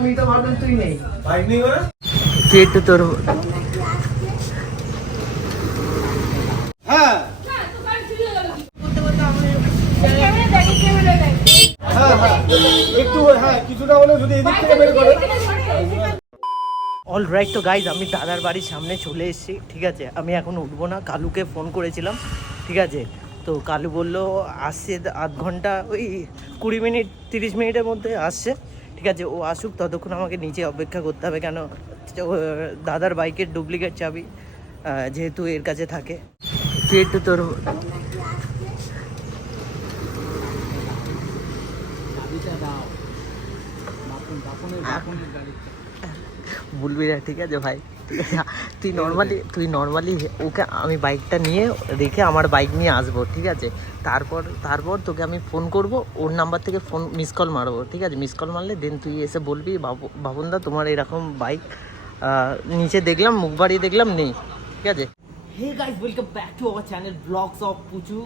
আমি তো ভাবলাম তুই নেই বাইক নেই মানে তুই একটু তোর হ্যাঁ একটু হ্যাঁ কিছুটা হলেও যদি এদিক থেকে বের করে। অলরাইট তো গাইজ আমি দাদার বাড়ির সামনে চলে এসেছি, ঠিক আছে। আমি এখন উঠবো না, কালুকে ফোন করেছিলাম, ঠিক আছে। তো কালু বললো আসছে আধ ঘন্টা, ওই 20 মিনিট 30 মিনিটের মধ্যে আসছে, ঠিক আছে। ও আসুক, ততক্ষণ আমাকে নিচে অপেক্ষা করতে হবে, কেন দাদার বাইকের ডুপ্লিকেট চাবি যেহেতু এর কাছে থাকে। তুই একটু তোর বলবি না, ঠিক আছে ভাই, ঠিক আছে। তুই নর্মালি ওকে, আমি বাইকটা নিয়ে রেখে আমার বাইক নিয়ে আসবো, ঠিক আছে। তারপর তোকে আমি ফোন করব, ওর নাম্বার থেকে ফোন মিস কল মারবো, ঠিক আছে। মিস কল মারলে দেন তুই এসে বলবি বাবুনদা তোমার এরকম বাইক নিচে দেখলাম, মুখ বাড়িয়ে দেখলাম নেই, ঠিক আছে। Hey guys, welcome back to our channel vlogs of Puchu.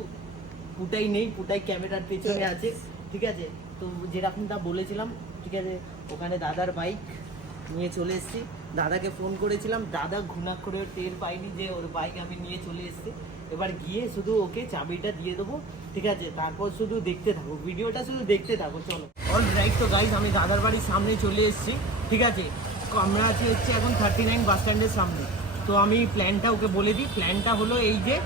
Putai নেই, পুটাই ক্যামেরার পেছনে আছে, ঠিক আছে। তো যেরকমটা বলেছিলাম, ঠিক আছে, ওখানে দাদার বাইক নিয়ে চলে এসেছি। দাদাকে ফোন করেছিলাম, দাদা ঘুণা করে টের পাইনি যে ওর বাইক আমি নিয়ে চলে এসেছি। এবার গিয়ে শুধু ওকে চাবিটা দিয়ে দেবো, ঠিক আছে। তারপর শুধু দেখতে থাকো ভিডিওটা, শুধু দেখতে থাকো, চলো। অলরাইট তো গাইজ আমি দাদার বাড়ির সামনে চলে এসেছি, ঠিক আছে। আমরা আছি হচ্ছে এখন 39 বাস স্ট্যান্ডের সামনে। তো আমি প্ল্যানটা ওকে বলে দিই। প্ল্যানটা হলো এই যে,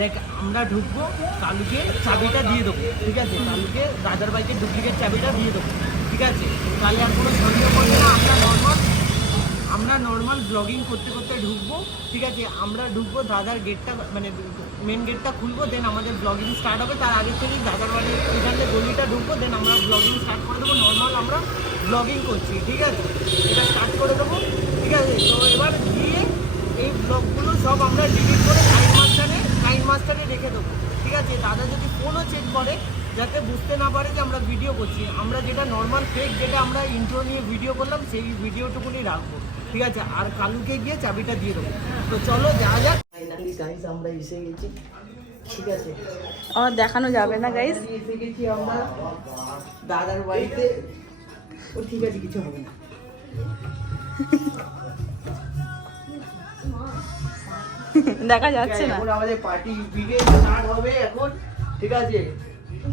দেখ আমরা ঢুকবো, কালুকে চাবিটা দিয়ে দেবো, ঠিক আছে। কালুকে দাদার বাইকের ডুপ্লিকেট চাবিটা দিয়ে দেবো, ঠিক আছে। তাহলে আর কোনো সন্দেহ করবে না। আমরা নর্মাল ব্লগিং করতে করতে ঢুকবো, ঠিক আছে। আমরা ঢুকবো, দাদার গেটটা মানে মেন গেটটা খুলবো, দেন আমাদের ব্লগিং স্টার্ট হবে। তার আগে থেকেই দাদার বাড়ির এখানে গলিটা ঢুকবো, দেন আমরা ব্লগিং স্টার্ট করে দেবো। নর্মাল আমরা ব্লগিং করছি, ঠিক আছে। এটা স্টার্ট করে দেবো, ঠিক আছে। তো এবার গিয়ে এই ব্লগগুলো সব আমরা ডিলিট করে টাইম মাস্টারে রেখে দেবো, ঠিক আছে। দাদা যদি ফোনও চেক করে, যাতে বুঝতে না পারে যে আমরা ভিডিও করছি। আমরা যেটা নর্মাল ফেক, যেটা আমরা ইন্ট্রো নিয়ে ভিডিও করলাম, সেই ভিডিওটুকুনি রাখবো, ঠিক আছে। আর কালুকে গিয়ে চাবিটা দিয়ে দেবো। তো চলো যাওয়া যাক। ফাইনালি গাইস আমরা এসে গেছি, ঠিক আছে। আমার দেখানো যাবে না গাইস, এসে গেছি আমরা দাদার বাড়িতে। ও ঠিক আছে, কিছু হবে না। দেখা যাচ্ছে না। এখন আমাদের পার্টি বিগে স্টার্ট হবে এখন, ঠিক আছে।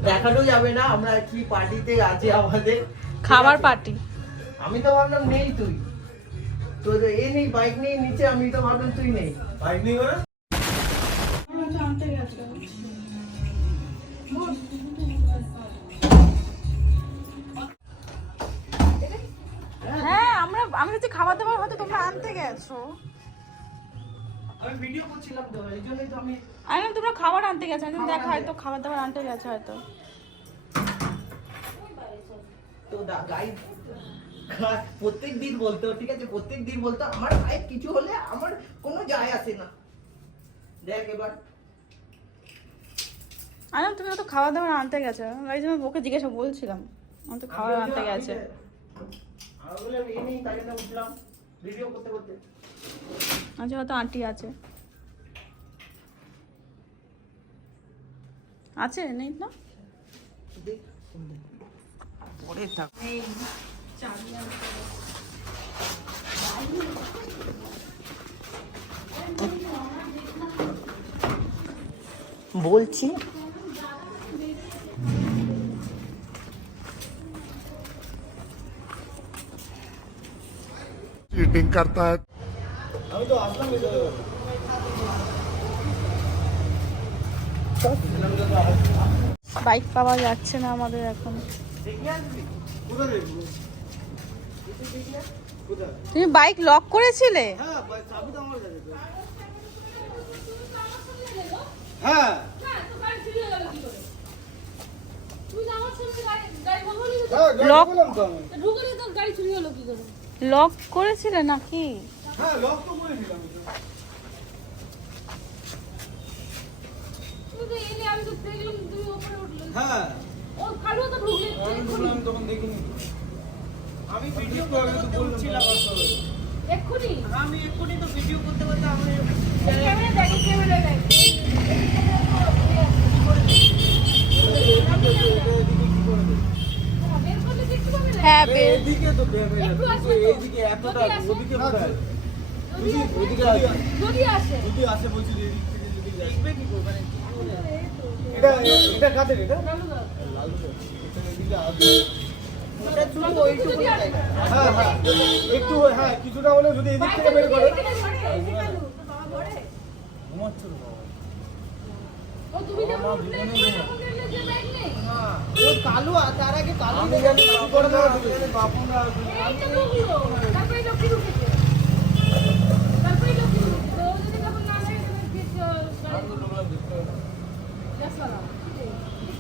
দেখানো যাবে না আমরা কি পার্টিতে আছে আমাদের, খাবার পার্টি। আমি তো ভাবলাম নেই তুই, তোর এই নেই, বাইক নেই নিচে, আমি তো ভাবলাম তুই নেই। বাইক নেই মানে হ্যাঁ, আমি হচ্ছে খাবার দাবার হয়তো তোমরা আনতে গেছো। আমি ভিডিও করছিলাম তো, এই জন্যই তো আমি তোমরা খাবার আনতে গেছো, আমি দেখা হয়তো খাবার দাবার আনতে গেছো হয়তো। তো গাইড প্রত্যেক দিন বলতো, ঠিক আছে, প্রত্যেক দিন বলতো আমার ভাই কিছু হলে আমার কোনো যায় আসে না। দেখ এবার তুমি হয়তো খাবার দাবার আনতে গেছো, এই জন্য ওকে জিজ্ঞাসা বলছিলাম, আমি তো খাবার আনতে গেছে। আমি বললাম এই নেই, তাই জন্য উঠলাম ভিডিও করতে করতে। আচ্ছা, হয়তো আন্টি আছে নেই না, পরে থাক। বলছি चीटिंग करता है। আমি তো আসলাম বাইক পাওয়া যাচ্ছে না আমাদের এখন। তুমি বাইক লক করেছিলে? হ্যাঁ, চাবি তো আমার কাছে। হ্যাঁ লক করেছিলে নাকি? হ্যাঁ, লক তো করেছিলাম। হ্যাঁ, আমি তখন দেখিনি। আমি ভিডিও করতে বলছিলাম, আমি এক্ষুনি তো ভিডিও করতে করতে আমি হ্যাঁ এইদিকে তো ক্যামেরা, এইদিকে এতটা, ওদিকে কোথায়? ওদিকে যদি আসে যদি আসে বলছি এদিক থেকে যদি যায়। দেখবে কি করবে? এটা কাদের এটা? লালু দা। এটা এদিকে আসবে। এটা শুধু ওইটুকু হ্যাঁ হ্যাঁ একটু হ্যাঁ কিছুটা হলে যদি এদিক থেকে বের করে ঘুমাচ্ছে তো বাবা। ও তুমি যখন উঠলে তখন দেখলে যে ব্যাগ নেই ও কালু তার আগে কালু আমি জানি কি করে না বাপুরা এই তো ঢুকলো তারপরে লক্ষ্মী ঢুকেছে তারপরে লক্ষ্মী ঢুকেছে তো ও যদি তখন না যায় তুমি কি জাসলা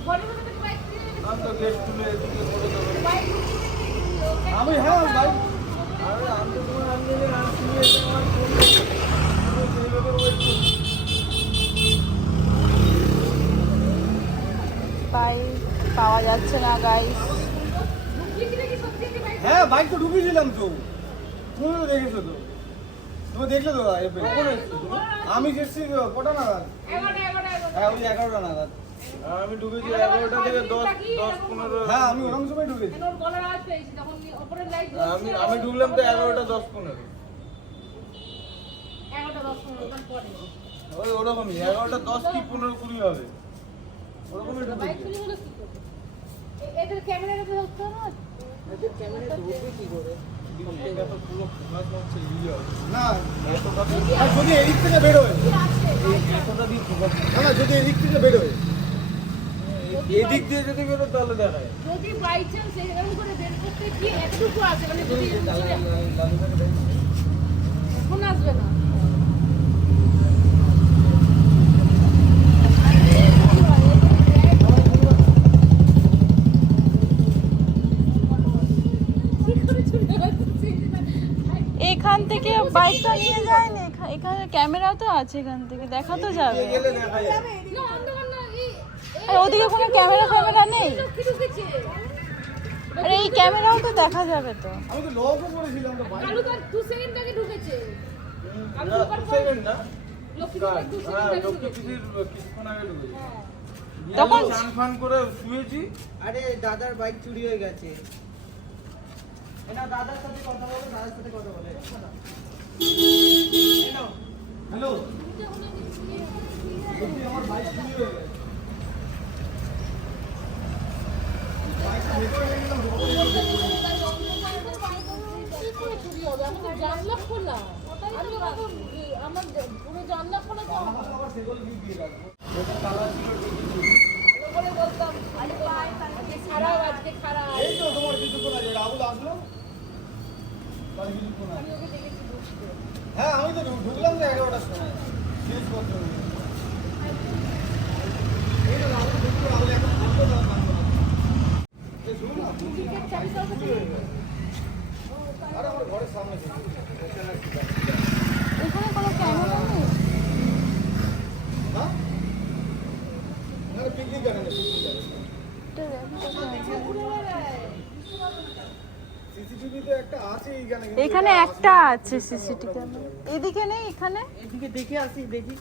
বডি মধ্যে থেকে বাইক দিয়ে আমি তো গেস্ট তুলে এদিকে করে দেবো। বাইক আমি হ্যাঁ ভাই আরে আমি তো তোমার আনলে আর শুনে এসে আমার ফোন সেইভাবে ওয়েট করছি। বাইক পাওয়া যাচ্ছে না গাইস। লিখে দেখি সত্যি কি বাইক হ্যাঁ বাইক তো ঢুকিয়েছিলাম তো তুমি তো দেখেছো তো তুমি দেখলে তো কখন এসছো তুমি? আমি এসেছি কটা নাগাদ? 11 হ্যাঁ ওই 11টা নাগাদ আমি ঢুকেছি 11টা থেকে 10-15 হ্যাঁ আমি ওরকম সময় ঢুকেছি ওর গলার আওয়াজ পেয়েছি তখন উপরে লাইট আমি ঢুকলাম তো 11টা 10-15 11টা 10 পরে ওই ওরকমই 11টা 10 কি 15-20 হবে ওরকমই বাইক ঢুকেছি চুরি হলো কি করে এদের ক্যামেরাটা তো ধরতে হবে এদের ক্যামেরা ঢুকবে কি করে? এটা তো পুরো ফোকাস হচ্ছে ইয়ে না এতটা আর যদি এদিক থেকে বের হয় কি আছে এতটা দিয়ে ফোকাস না যদি এদিক থেকে বের হয় এদিক দিয়ে যদি বেরো তাহলে দেখায় যদি বাই চান্স এরকম করে বের করতে কি এতটুকু আছে মানে যদি এখন আসবে না এখান থেকে বাইকটা নিয়ে যায় না, এখানে ক্যামেরা তো আছে, এখান থেকে দেখা তো যাবে। গেলে দেখা যায় না অন্ধকার না আর ওদিকে কোনো ক্যামেরা ফ্যামেরা নেই? কি ঢুকেছে আর এই ক্যামেরাও তো দেখা যাবে তো। আমি তো লকও করেছিলাম তো ভাই কালু তার 2 সেকেন্ড আগে ঢুকেছে আমি না ঢোকার পর সেকেন্ড না লক্ষ্মী কার 2 হ্যাঁ সেকেন্ড আগে লোককে ঢুকেছে কিছুক্ষণ আগে ঢুকেছি তখন চান ফান করে শুয়েছি আরে দাদার বাইক চুরি হয়ে গেছে। না দাদার সাথে কথা বলো, দাদার সাথে কথা বলে। হ্যালো আমার বাইক চুরি হয়ে গেছে বাইকটা ভেতরে নিয়ে গেলাম চুরি হবে আমি তো জানলা খোলা আমি এখন আমার পুরো জানলা খোলা তো আবার সেগুলো দিয়ে রাখবো ওটা কালার ছিল ভালো করে বলতাম আজকে খারাপ আজকে খারাপ এই তো তোমার কিছুক্ষণ আগে রাহুল আসলো তার কিছুক্ষণ আগে আমি ওকে দেখেছি বুঝতে হ্যাঁ আমি তো ঢুকলাম তো 11টার সময় শেষ করতে হবে এই তো রাহুল ঢুকলো রাহুল এখন আসলো তো এই শুনুন না টিকেট চাবি দাও তো আরে আমার ঘরের সামনে ছিল এখানে কোনো ক্যামেরা নেই। হ্যাঁ না পিকনিক গার্ডেনে সিসিটিভি তো একটা আছে এইখানে এখানে একটা আছে সিসিটিভি ক্যামেরা, এদিকে নেই। এখানে এদিকে দেখে আসি, দেখি।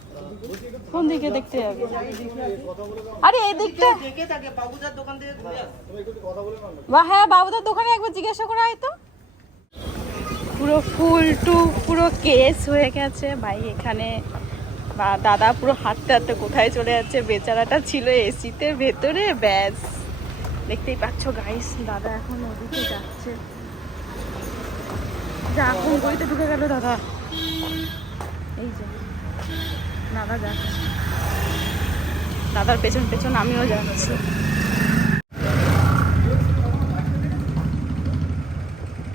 কোন দিকে দেখতে যাবে? কথা বলে দাও আরে এদিকটা দেখে থাকে বাবুদার দোকান থেকে ঘুরে আসি। তুমি একটু কথা বলে নাও বা হ্যাঁ বাবুদার দোকানে একবার জিজ্ঞাসা করে আয় তো। পুরো ফুল টু পুরো কেস হয়ে গেছে ভাই এখানে। বা দাদা পুরো হাঁটতে হাঁটতে কোথায় চলে যাচ্ছে, বেচারাটা ছিল এসিতে ভেতরে, ব্যাস দেখতেই পাচ্ছ গাইস। দাদা এখন ওদিকে যাচ্ছে, যা এখন গলিতে ঢুকে গেল দাদা। এই যে দাদা যাচ্ছে, দাদার পেছন পেছন আমিও যাচ্ছি।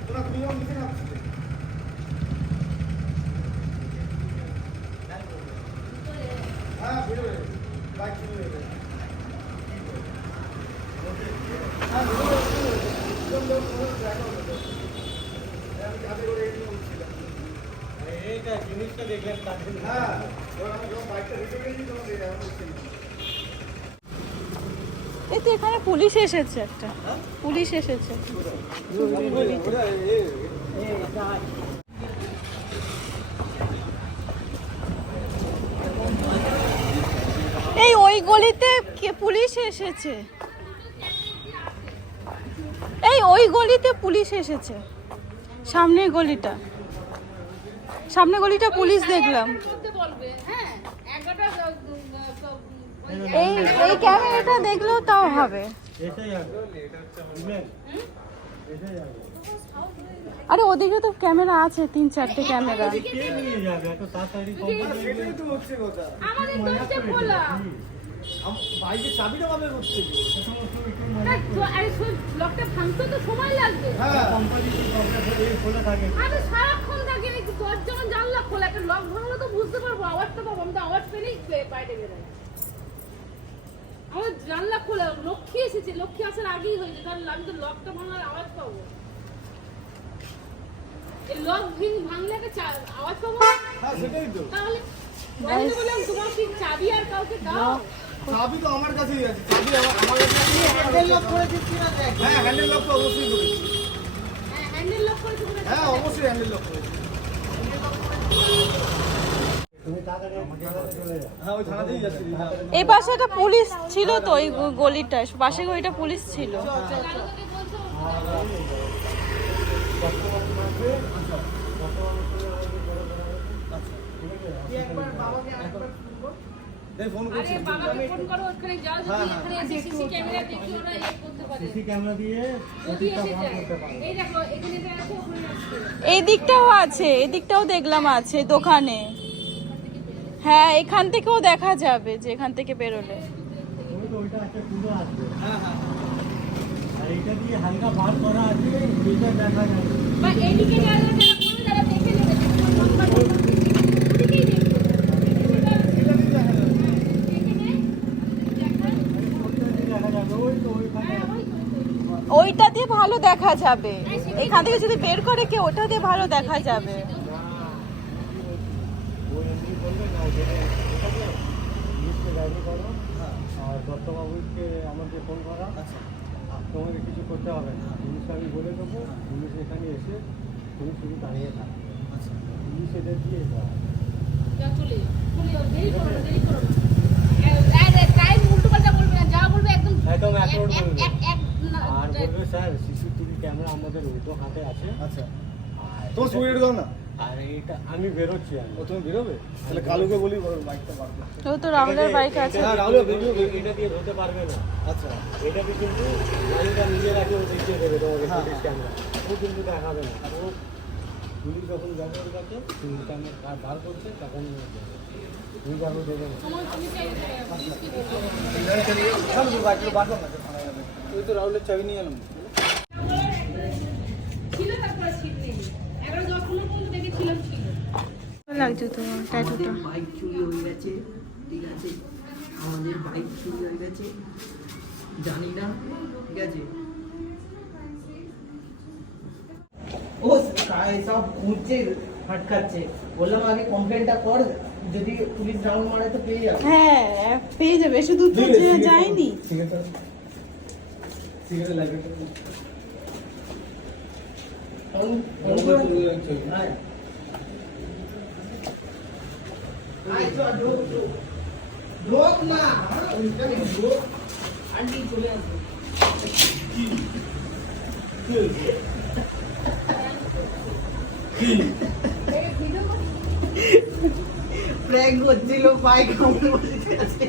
তোরা তুমি যখন নিচে নামছিলে হ্যাঁ বেরো বাইক চুরি হয়ে গেছে হ্যাঁ এইটা জিনিসটা দেখলেন হ্যাঁ আমি যখন বাইকটা রেখে গেছি তখন উঠছিলাম এই তো এখানে পুলিশ এসেছে, একটা পুলিশ এসেছে। এই ওই গলিতে কে পুলিশ এসেছে? এই ওই গলিতে পুলিশ এসেছে, সামনের গলিটা পুলিশ দেখলাম। মধ্যে বলবে হ্যাঁ 11টা এই এই ক্যামেরাটা দেখলেও তাও হবে। আরে ওদিকে তো ক্যামেরা আছে, 3-4টে ক্যামেরা। আমাদের দরজা খোলা। বাইকের চাবিটা আমাদের করতে আরে লকটা ভাঙতে তো সময় লাগবে। আরে সারাক্ষণ থাকে দরজা জানলা খোলা, একটা লক ভাঙলে তো বুঝতে পারবো, আওয়াজটা পাবো। আমি তো আওয়াজ পেলেই বাইরে বেরোই। আমার জানলা খোলা, লক্ষ্মী এসেছে, লক্ষ্মী আসার আগেই হয়েছে, কারণ আমি তো লকটা ভাঙার আওয়াজ পাবো। এই লক ভাঙলে একটা আওয়াজ পাবো। হ্যাঁ সেটাই তো। তাহলে আমি বললাম তোমার কি চাবি আর কাউকে দাও? চাবি তো আমার কাছেই আছে, চাবি আমার কাছে আছে। হ্যান্ডেল লক করে দিচ্ছি না দেখ। হ্যাঁ হ্যান্ডেল লক তো অবশ্যই করেছি। হ্যাঁ হ্যান্ডেল লক করে তুমি। হ্যাঁ অবশ্যই হ্যান্ডেল লক করেছি। হ্যাঁ ওই থানাতেই যাচ্ছি। এই পাশে একটা পুলিশ ছিল তো, ওই গলিটা পাশে গলিটা পুলিশ ছিল। ফোন করছি। আরে বাবাকে ফোন করো, ওখানে যাও, যদি এখানে এসে সিসি ক্যামেরা দেখি ওরা করতে পারে। সিসি ক্যামেরা দিয়ে যদি এসে যায়, এই দেখো এখানে যা আছে ওখানে আছে। এই দিকটাও আছে, এই দিকটাও দেখলাম আছে দোকানে। হ্যাঁ এখান থেকেও দেখা যাবে যে এখান থেকে বেরোলে। হ্যাঁ হ্যাঁ আর এটা দিয়ে হালকা বার করা আছে, এটা দেখা যাবে। বা এদিকে যারা কোনো যারা দেখে নেবে, তোমার নাম্বার ওদিকেই দেখবে। এটা দিয়ে দেখা যাবে। দেখা যাবে ওই তো ওইখানে। ওইটা দিয়ে ভালো দেখা যাবে, এখান থেকে যদি বের করে কেউ ওটা দিয়ে ভালো দেখা যাবে। ওই এমনি বলবে না যে এটা দিয়ে লিস্টে ডায়েরি করো আর দত্তবাবুকে আমাকে ফোন করা। আচ্ছা আর তোমাকে কিছু করতে হবে না, পুলিশকে আমি বলে দেবো, পুলিশ এখানে এসে তুমি শুধু দাঁড়িয়ে থাকবে। আচ্ছা পুলিশ এদের দিয়ে এটা যা চলে দেরি করো না, দেরি করো না। টাইম উল্টো পাল্টা বলবে না, যা বলবে একদম একদম accurate বলবে। এক আর বলবে স্যার সিসিটিভি ক্যামেরা আমাদের উল্টো হাতে আছে। আচ্ছা আর তোমার সুইট দাও না। আর এটা আমি বেরোচ্ছি আমি। ও তুমি বেরোবে? তাহলে কালুকে বলি বাইকটা বার করতে। তো তো রাহুলের বাইক আছে। হ্যাঁ রাহুল বেরিয়ে এটা দিয়ে ধরতে পারবে না। আচ্ছা এটাকে কিন্তু গাড়িটা নিজের আগে ও দেখিয়ে দেবে তোমাকে হ্যাঁ, পুলিশ হ্যাঁ। ক্যামেরা। ও কিন্তু দেখাবে না। ও পুলিশ যখন যাবে ওর কাছে পুলিশ ক্যামেরা কার বার করছে তখন ও দেবে। তুমি যাবে দেবে না। সময় তুমি চাই বাইকটা বার কর না, থানায় যাবে। ওই তো রাহুলের চাবি নিয়ে এলাম। ছিল, তারপর ছিট নেই 11-10 পর্যন্ত দেখেছিলাম ছিল। লাগছে তোমার ট্যাটুটা। বাইক চুরি হয়ে গেছে, ঠিক আছে, আমাদের বাইক চুরি হয়ে গেছে, জানি না, ঠিক আছে। ও সব খুঁজছে, হাটকাচ্ছে, বললাম আগে কমপ্লেনটা কর, যদি পুলিশ রাউন্ড মারে তো পেয়ে যাবে। হ্যাঁ পেয়ে যাবে, বেশি দূর তো যায়নি। ঠিক আছে ঠিক আছে লাগবে ঢোক না, ঢোক, আন্টি চলে আসবে। প্র্যাঙ্ক হচ্ছিল, বাইক আমাদের বসে আছে।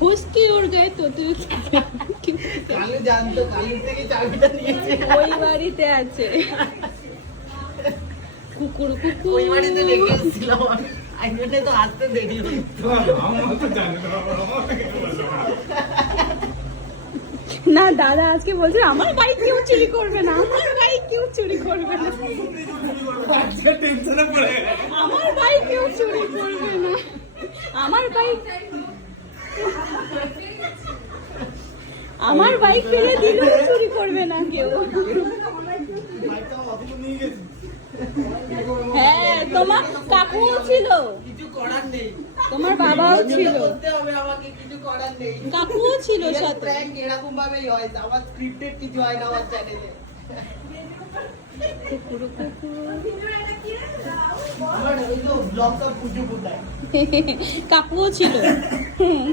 হুসকি উড় গায়ে তো তুই কালু জানতো, কালুর থেকে চাবিটা নিয়েছে। ওই বাড়িতে আছে কুকুর কুকুর ওই বাড়িতে রেখে এসেছিলাম আমি, আইনটা তো আসতে দেরি হতো। না দাদা আজকে বলছে আমার বাইক কেউ চুরি করবে না, আমার বাইক কেউ চুরি করবে না, আমার বাইক কেউ চুরি করবে না, আমার বাইক আমার বাইক ফেলে দিলেও চুরি করবে না কেউ। হ্যাঁ তোমার কাকুও ছিল, কিছু করার নেই, তোমার বাবাও ছিল, করতে হবে আমাকে, কিছু করার নেই। কাকুও ছিল সাথে। প্র্যাঙ্ক এরকম ভাবেই হয়, আমার স্ক্রিপ্টেড কিছু হয় না আমার চ্যানেলে। আমার ওই তো ব্লগ সব পুজো কোথায় কাকুও ছিল,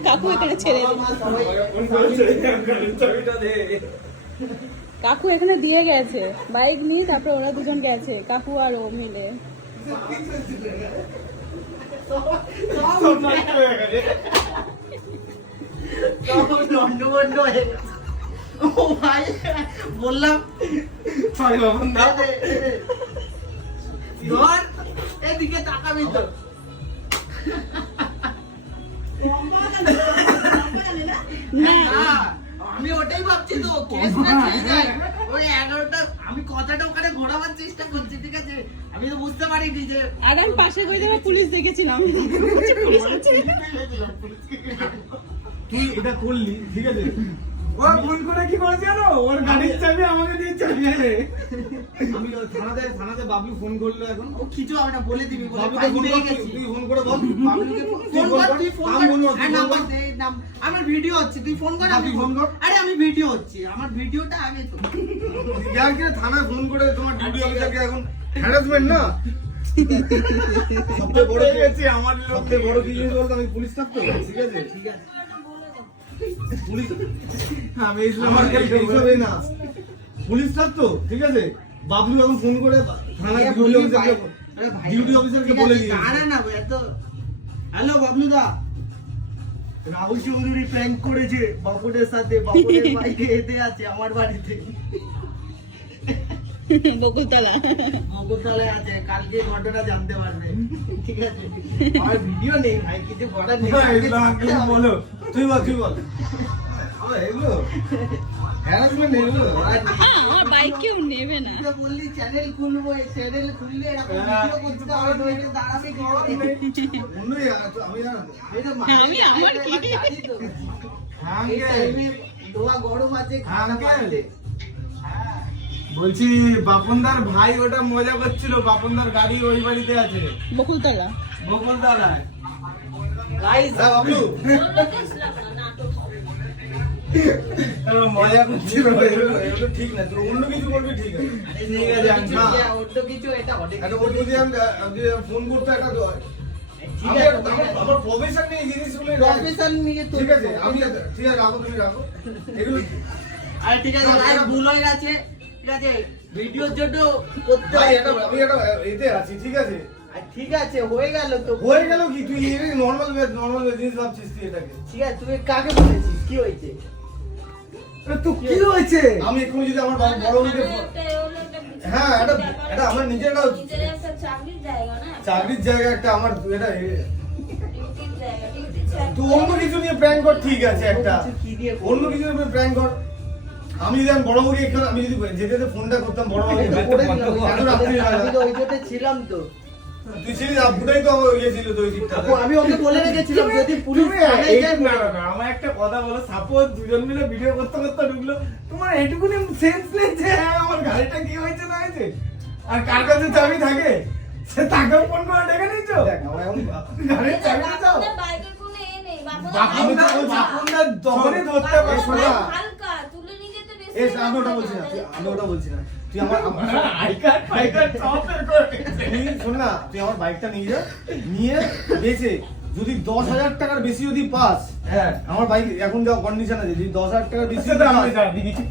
কাকু এখানে ছেড়ে দিল। কাকু এখানে দিয়ে গেছে বাইক নিয়ে, তারপরে ওরা দুজন গেছে, কাকু আর ও মিলে। লন্ডভন্ড হয়ে গেছে। ও ভাই বললাম ধর এদিকে তাকাবি তো। না না, আমি ওটাই ভাবছি তো, কেস না খেয়ে যায়। ওই 11টা আমি কথাটা ওখানে ঘোরাবার চেষ্টা করছি, ঠিক আছে? আমি তো বুঝতে পারিনি যে আর আমি পাশে গিয়ে দেখো পুলিশ দেখেছিলাম, পুলিশ আছে। তুই এটা করলি, ঠিক আছে? ও ফোন করে কি করেছে জানো? ওর গাড়ির চাবি আমাকে দিয়ে চাবি আনে। আমি থানাতে বাবলু ফোন করলো এখন। ও কিছু হবে না, বলে দিবি, বলে বাবলুকে ফোন পেয়ে কর, গেছি। তুই ফোন করে বল। বাবলুকে ফোন কর, তুই ফোন আমি কর। বলবো, তুই হ্যাঁ, ফোন নাম্বার কর। দে, আমার ভিডিও হচ্ছে, তুই ফোন কর, আমি তুই ফোন কর। আরে আমি ভিডিও হচ্ছে, আমার ভিডিওটা আগে তো। যার কিনা থানায় ফোন করে তোমার ডিউটি অফিসারকে এখন হ্যারাসমেন্ট না। সবচেয়ে বড় কি আছে আমার, সবচেয়ে বড় কি জিনিস বলতো, আমি পুলিশ থাকতো, ঠিক আছে? ঠিক আছে। পুলিশ আমি আমার এইসবই না, পুলিশ থাকতো, ঠিক আছে? বাবলু এখন ফোন করে থানায় আরে ডিউটি বলি অফিসারকে, ভাই, আরে ভাই, ডিউটি অফিসারকে ঠিক বলে আছে, দিয়েছে। দাঁড়া না ভাই, এত হ্যালো বাবলু দা, রাহুল চৌধুরী প্র্যাঙ্ক করেছে বাপুরের সাথে, বাপুরের বাইকে এতে আছে আমার বাড়িতে, বকুলতলা। মগরতলায় আছে, কালকে ঘটনা জানতে পারবে, ঠিক আছে? আর ভিডিও নেই ভাই, কিছু করার নেই, হ্যাঁ, কালকে এগুলো আমাকে থাকতে হবে। বলো, তুই বল আমার এগুলো হ্যারাসমেন্ট এগুলো। আমার বাইক কেউ নেবে না। তুই তো বললি চ্যানেল খুলবো, এই চ্যানেল খুললে এরকম হ্যাঁ, ভিডিও করতে হবে, নইলে দাঁড়াবে কি করে? অন্যই আমি জানো তো। আমি তো আমি আমার কি? জানি তো। হ্যাঁ, এই আঙ্কেল। টাইমে ধোয়া গরম আছে, খানা আঙ্কেল। পাচ্ছে। বলছি বাপনদার ভাই ওটা মজা করছিল, বাপনদার গাড়ি ওই বাড়িতে আছে বকুলতলা। বকুলতলায়। Guys, হ্যাঁ বাবলু, মজা করছিল, এগুলো ঠিক না, তুই অন্য কিছু করবি, ঠিক আছে? ঠিক আছে, কিছু না। যে অন্য কিছু, এটা অনেক একটা কিছু। যদি আমি ফোন করতে একটা ঠিক আমি আছে, আমার প্রফেশন নিয়ে জিনিসগুলো Profession নিয়ে তো- ঠিক আছে, আমি ঠিক আছে, রাখো, তুমি রাখো এগুলো। আরে ঠিক আছে, না, ভাই, না। ভুল হয়ে গেছে, ঠিক আছে? ভিডিওর জন্য করতে ভাই, হবে। আমি একটা এতে আছি, ঠিক আছে? আর ঠিক আছে, হয়ে গেল তো। হয়ে গেল কি, তুই নর্মাল জিনিস ভাবছিস তুই এটাকে? ঠিক আছে, তুই কাকে বলেছিস, কি হয়েছে? তো কি হয়েছে? আমি এক্ষুনি যদি আমার বড় মুখে হ্যাঁ, এটা আমার নিজের একটা চাকরির জায়গা, একটা আমার এটা তুই অন্য কিছু নিয়ে প্র্যাঙ্ক কর, ঠিক আছে? একটা কি দিয়ে অন্য কিছু নিয়ে প্র্যাঙ্ক কর। আমি যদি আমি বড় মুখে এখানে, আমি যদি যেতে যেতে ফোনটা করতাম বড় মুখে, আমি তো করে দিলাম, এত রাত্রি আমি তো ওই জোটে ছিলাম তো। তুই ছিলিস, আব্বুটাই তো গিয়েছিল তো ওই দিকটা। আপু, আমি ওকে বলে রেখেছিলাম যদি পুলিশ থানায় যায়, আমার একটা কথা বলো, সাপোজ দুজন মিলে ভিডিও করতে করতে ঢুকলো, তোমার এটুকুনি সেন্স নেই যে হ্যাঁ আমার গাড়িটা কি হয়েছে না হয়েছে, আর কার কাছে চাবি থাকে সে তাকেও ফোন করে ডেকে নিচ্ছ, গাড়ির চাবিটা দাও। বাপুনদা তখনই ধরতে পারছো না। আমি ওটা বলছি না, আমি ওটা বলছি না, তুই আমার তুই শোন না, তুই আমার বাইকটা নিয়ে যা, নিয়ে বেচে যদি 10,000 টাকার বেশি যদি পাস, হ্যাঁ আমার বাইক এখন যা কন্ডিশন আছে, যদি 10,000 টাকার বেশি যদি পাস,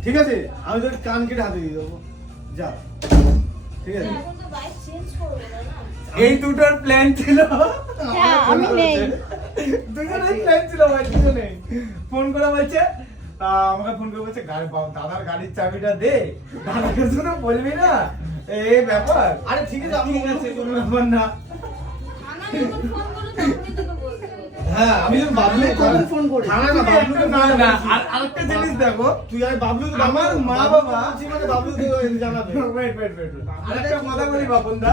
ঠিক আছে, আমি তোর কান কেটে হাতে দিয়ে দেবো, যা, ঠিক আছে? এই দুটোর প্ল্যান ছিল, হ্যাঁ, আমি নেই। দুজনের প্ল্যান ছিল ভাই, দুজনে ফোন করে বলছে, আমাকে ফোন করে বলছে দাদার গাড়ির চাবিটা দে, দাদাকে শুনে বলবি না এই ব্যাপার। আরে ঠিক আছে, আমি কোনো ব্যাপার না। হ্যাঁ, আমি তো বাবলু কখন ফোন করেছিস? থানায় না, বাবলুকে না, আর আরেকটা জিনিস দেখো, তুই আর বাবলু, আমার মা বাবা মানে বাবলুকে জানাবে। ওয়েট আরেকটা কথা বলি বাপনদা,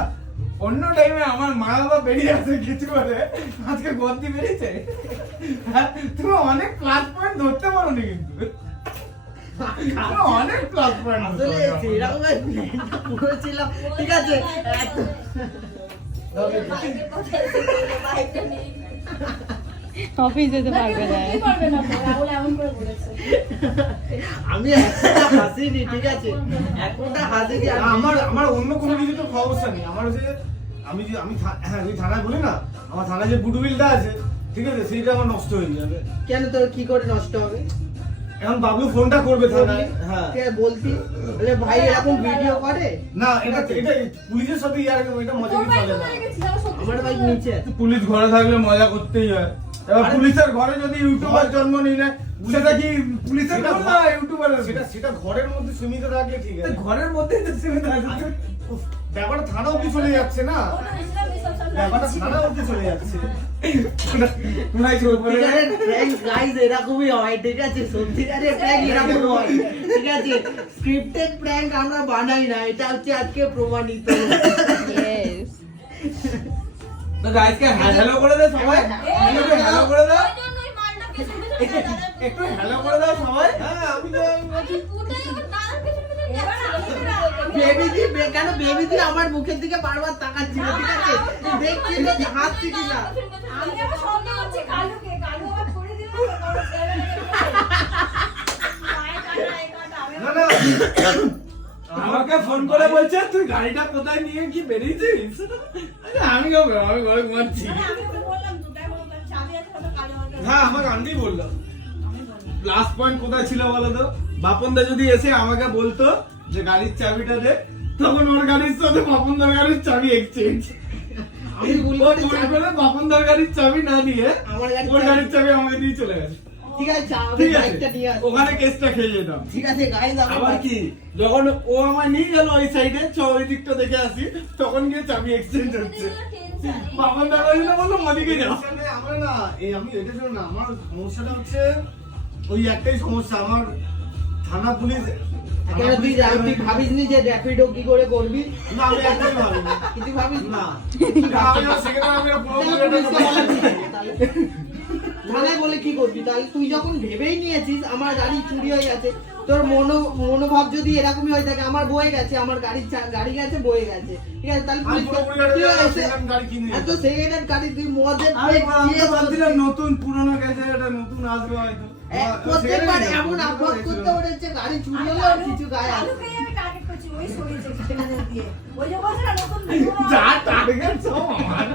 অন্য টাইমে আমার মা বাবা বেরিয়ে আসে কিছু করে, আজকে গদ্দি বেরিয়েছে, তুমি অনেক প্লাস পয়েন্ট ধরতে পারো নি, কিন্তু তুমি অনেক প্লাস পয়েন্ট আসলে সেরকম পুরো ছিলাম, ঠিক আছে? অফিস যেতে পারবে না। কি পারবে না তো, রাহুল এমন করে বলেছে। আমি একটা হাসিনি, ঠিক আছে, একটা হাসিনি। আমার অন্য কোনো কিছু তো সমস্যা নেই। আমার হচ্ছে যে আমি থানায় বলি না, আমার থানায় যে গুডউইলটা আছে, ঠিক আছে, সেইটা আমার নষ্ট হয়ে যাবে। কেন তোর কি করে নষ্ট হবে? এখন বাবলু ফোনটা করবে থানায়। হ্যাঁ, কে বলতি বলে ভাই এরকম ভিডিও করে? না এটা পুলিশের সাথে এটা মজা তোর কি বাইক চলে না। কোথায় রেখেছিস? আমার সত্যি আমার বাইক সত্যি নিচে আছে। পুলিশ ঘরে থাকলে মজা করতেই হয়। এবার পুলিশের ঘরে যদি ইউটিউবার জন্ম নিলে সেটা কি পুলিশের ঘর না ইউটিউবারের? সেটা ঘরের মধ্যে সীমিত থাকলে ঠিক আছে। ঘরের মধ্যে সীমিত থাকলে ব্যাপারটা থানা অবধি চলে যাচ্ছে না, ওটা রেখেছিলাম, reception এ ব্যাপারটা রেখেছিলাম। থানা অবধি চলে যাচ্ছে। সত্যিকারের prank guys এরকমই হয়, ঠিক আছে, সত্যিকারের prank এরকম হয়, ঠিক আছে, স্ক্রিপ্টেড prank আমরা বানাই না, এটা হচ্ছে আজকে প্রমাণিত। Yes. তো গাইসকে হ্যালো করে দাও সবাই, হ্যালো করে দাও, ওই জন্য ওই মালটা পেছন পেছন দাদা একটু হ্যালো করে দাও সবাই। হ্যাঁ আমি তো পুটাই আমার দাদার পেছন পেছন যাচ্ছে। বেবিদি কেন বেবিদি আমার মুখের দিকে বারবার তাকাচ্ছিল, ঠিক আছে, দেখছিল যে হাসছি কিনা। আমি আবার সন্দেহ হচ্ছে কালুকে, কালু আবার করে দিল না, কারণ মায়ের কাটা এই কাটা আমি না আমাকে ফোন করে বলছে তুই গাড়িটা কোথায় নিয়ে কি বেরিয়েছিস? আরে আমি ঘরে ঘুমাচ্ছি। আমি ওকে বললাম দুটাই বললাম চাবি আছে কত কালো হবে। হ্যাঁ আমাকে আনতেই বললাম। লাস্ট পয়েন্ট কোথায় ছিল বলো তো? বাপনদা যদি এসে আমাকে বলতো যে গাড়ির চাবিটা দে, তখন ওর গাড়ির সাথে বাপনদার গাড়ির চাবি এক্সচেঞ্জ। আমি ভুল ও করে ভুল করে বাপনদার গাড়ির চাবি না দিয়ে আমার গাড়ির ওর চাবি- গাড়ির চাবি আমাকে দিয়ে চলে গেছে। ঠিক আছে, আমি ঠিক বাইকটা নিয়ে আছে, আসি। ওখানে কেসটা খেয়ে যেতাম। ঠিক আছে গাইস, আবার কি যখন ও আমায় নিয়ে গেল ওই সাইডে, ওই দিকটা দেখে আসি, তখন গিয়ে চাবি এক্সচেঞ্জ হচ্ছে। বাপন দা বললো মদিকে যাও। আমরা না আমি এটা শুনো না, আমার সমস্যাটা হচ্ছে ওই একটাই সমস্যা, আমার থানা পুলিশ কেন তুই ভাবিস নি যে র্যাপিডো কি করে করবি? না আমি একটাই ভাবি না। কিন্তু ভাবিস না থানায় বলে কি করবি? তাহলে তুই যখন ভেবেই নিয়েছিস আমার গাড়ি চুরি হয়ে গেছে, তোর মনোভাব যদি এরকমই হয়ে থাকে, আমার বয়ে গেছে, আমার গাড়ি গেছে, বয়ে গেছে, ঠিক আছে, তাহলে এত সেকেন্ড হ্যান্ড গাড়ি তুই মদের নতুন পুরোনো গেছে, এটা নতুন আসবে হয়তো। প্রত্যেকবার এমন আপলোড করতে উঠেছে গাড়ি চুরি হলে আর কিছু গায়ে আসে কালুকে আমি টার্গেট করছি ওই সরিয়েছে সেখানে দিয়ে ওই যে বলছে না নতুন ভিডিও যা টার্গেট সব আমার।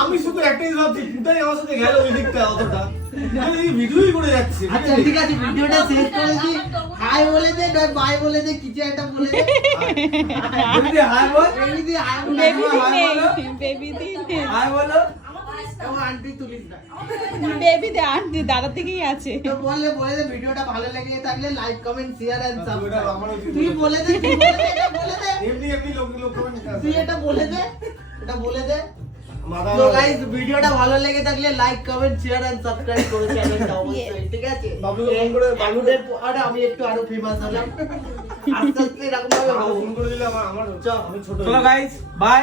আমি শুধু একটাই ভাবছি, কোথায় আমার সাথে গেল ওই দিকটা অতটা ভিডিওই করে যাচ্ছে। আচ্ছা ঠিক আছে, ভিডিওটা শেষ করেছি, হাই বলে দে, নয় বাই বলে দে, কিছু একটা বলে দে। হাই বল, বেবি হাই বলে বেবি দে, নেই, বেবি দি নেই। হাই বলো। আমার আন্টি তুলিস না। বেবি দে আন্টি দাদা থেকেই আছে। তো বলে দে ভিডিওটা ভালো লেগে থাকলে লাইক কমেন্ট শেয়ার এন্ড ওটা সাবস্ক্রাইব। আমারও ছিল। তুই বলে দে, এটা বলে দে, এমনি লোক কমেন্ট করে। তুই এটা বলে দে, এটা বলে দে। মাথা তো গাইস ভিডিওটা ভালো লেগে থাকলে like comment share and subscribe করো চ্যানেলটা অবশ্যই, ঠিক আছে? বাবলুকে ফোন করে বাবলুদের আরে আমি একটু আরো ফেমাস হলাম, আস্তে আস্তে এরকম ভাবে বাবু হবো। ফোন করে দিলে আমার চল। আমি ছোট। চলো গাইস বাই।